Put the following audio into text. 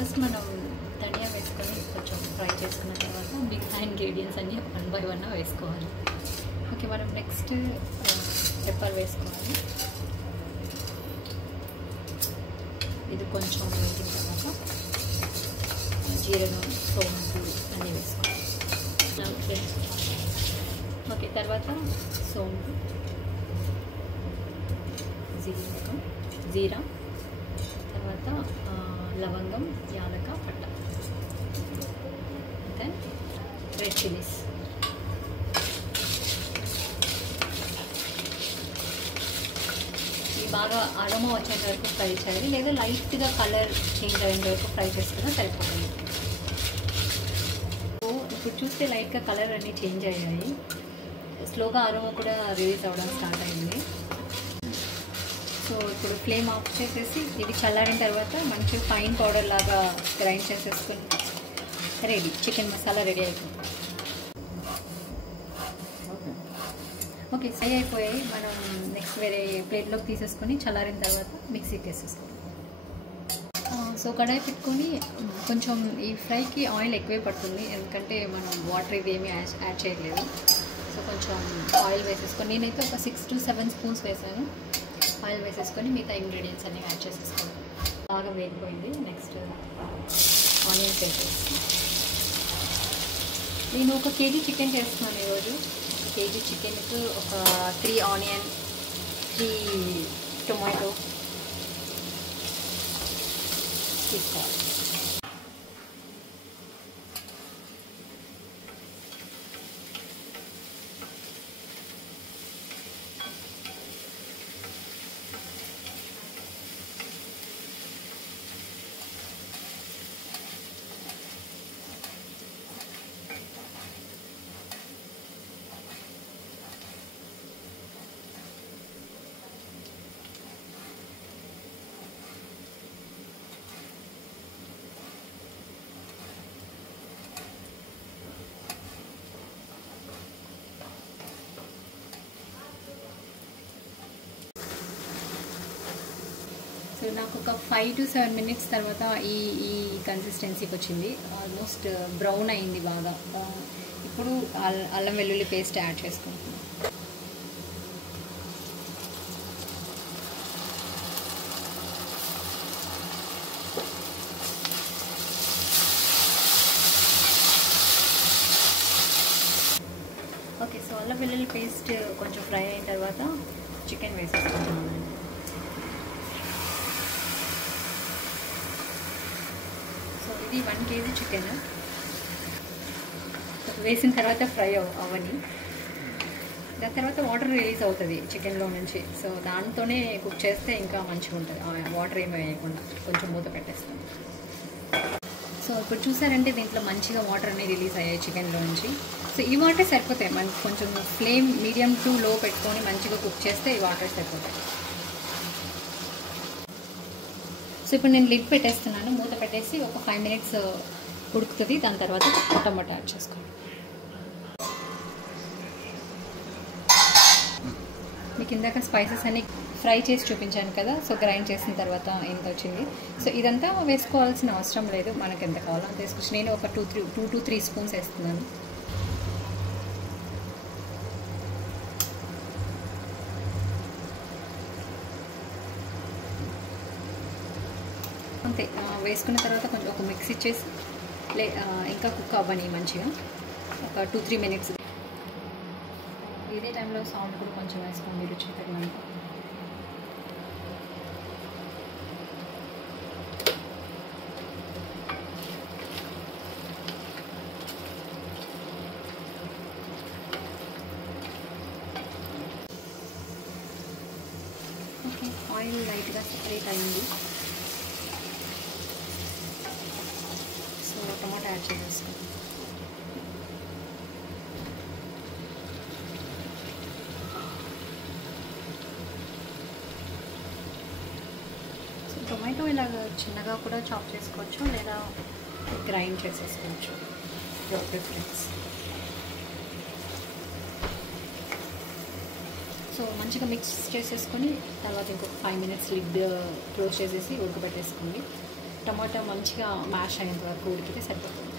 First మనం ధనియా వేసుకొని కొంచెం ఫ్రై చేసుకున్న తర్వాత మిగతా ఇంగ్రీడియంట్స్ అన్నీ 1 by 1 వేసుకోవాలి. ఓకే, మనం నెక్స్ట్ పెప్పర్ వేసుకోవాలి. ఇది కొంచెం వేసిన తర్వాత జీరగం, సోంపు అన్నీ వేసుకోవాలి. ఓకే, తర్వాత సోంపు, జీరా, తర్వాత లవంగం, యాలక, పట్ట, దెన్ రెడ్ చిల్లీస్. ఇది బాగా అరోమా వచ్చేంత వరకు ఫ్రై చేయాలి, లేదా లైట్గా కలర్ చేంజ్ అయ్యేంత వరకు ఫ్రై చేసుకున్నా సరిపోతుంది. సో ఇప్పుడు చూస్తే లైట్గా కలర్ అన్నీ చేంజ్ అయ్యాయి, స్లోగా అరోమా కూడా రిలీజ్ అవ్వడం స్టార్ట్ అయింది. సో ఇప్పుడు ఫ్లేమ్ ఆఫ్ చేసేసి ఇది చల్లారిన తర్వాత మంచిగా ఫైన్ పౌడర్ లాగా గ్రైండ్ చేసేసుకుని రెడీ, చికెన్ మసాలా రెడీ అయిపోతుంది. ఓకే, ఫ్రై అయిపోయాయి. మనం నెక్స్ట్ వేరే ప్లేట్లోకి తీసేసుకొని చల్లారిన తర్వాత మిక్సీకి వేసేసుకోవాలి. సో కడాయి పెట్టుకొని కొంచెం ఈ ఫ్రైకి ఆయిల్ ఎక్కువే పడుతుంది, ఎందుకంటే మనం వాటర్ ఇవి ఏమీ యాడ్ చేయలేదు. సో కొంచెం ఆయిల్ వేసేసుకొని, నేనైతే ఒక 6 to 7 స్పూన్స్ వేసాను. ఆయిల్ వేసేసుకొని మిగతా ఇంగ్రీడియంట్స్ అన్నీ యాడ్ చేసేసుకోవాలి. బాగా వేగిపోయింది. నెక్స్ట్ ఆనియన్స్ వేసేసి, నేను 1 kg చికెన్ చేస్తున్నాను ఈరోజు. 1 kg చికెన్కు ఒక 3 ఆనియన్, 3 టొమాటో తీసుకోవాలి. సో నాకు ఒక 5 to 7 minutes తర్వాత ఈ కన్సిస్టెన్సీకి వచ్చింది. ఆల్మోస్ట్ బ్రౌన్ అయింది బాగా. ఇప్పుడు అల్లం వెల్లుల్లి పేస్ట్ యాడ్ చేసుకుంటున్నాను. ఓకే, సో అల్లం వెల్లుల్లి పేస్ట్ కొంచెం ఫ్రై అయిన తర్వాత చికెన్ వేసేసుకుంటున్నాను. సో ఇది 1 kg చికెన్ వేసిన తర్వాత ఫ్రై అవ్వని, దాని తర్వాత వాటర్ రిలీజ్ అవుతుంది చికెన్లో నుంచి. సో దాంతోనే కుక్ చేస్తే ఇంకా మంచిగా ఉంటుంది, వాటర్ ఏమి వేయకుండా కొంచెం మూత పెట్టేస్తాం. సో ఇప్పుడు చూసారంటే దీంట్లో మంచిగా వాటర్ అన్నీ రిలీజ్ అయ్యాయి చికెన్లో నుంచి. సో ఈ వాటర్ సరిపోతాయి, మనకి కొంచెం ఫ్లేమ్ మీడియం టు లో పెట్టుకొని మంచిగా కుక్ చేస్తే ఈ వాటర్ సరిపోతాయి. సో ఇప్పుడు నేను లిడ్ పెట్టేస్తున్నాను, మూత పెట్టేసి ఒక 5 minutes ఉడుకుతుంది. దాని తర్వాత టమాటా యాడ్ చేసుకోండి. మీకు ఇందాక స్పైసెస్ అన్ని ఫ్రై చేసి చూపించాను కదా, సో గ్రైండ్ చేసిన తర్వాత ఎంత వచ్చింది. సో ఇదంతా వేసుకోవాల్సిన అవసరం లేదు, మనకి ఎంత కావాలో అంత వేసుకోవచ్చు. నేను ఒక 2 to 3 స్పూన్స్ వేస్తున్నాను. అంతే, వేసుకున్న తర్వాత కొంచెం ఒక మిక్స్ ఇచ్చేసి ఇంకా కుక్ అవ్వని మంచిగా ఒక 2-3 minutes. ఇదే టైంలో సాల్ట్ కూడా కొంచెం వేసుకోండి రుచికి తగినంత. ఓకే, ఆయిల్ లైట్గా సెపరేట్ అయింది. సో టమాటా యాడ్ చేసేసుకోండి. టొమాటో ఇలాగ చిన్నగా కూడా చాప్ చేసుకోవచ్చు, లేదా గ్రైండ్ చేసేసుకోవచ్చు, యువర్ ప్రిఫరెన్స్. సో మంచిగా మిక్స్ చేసేసుకొని తర్వాత ఇంకొక 5 మినిట్స్ లిడ్ క్లోజ్ చేసేసి ఉడకబెట్టేసుకోండి. టమాటా మంచిగా మ్యాష్ అయ్యేంత వరకు ఉడికితే సరిపోతుంది.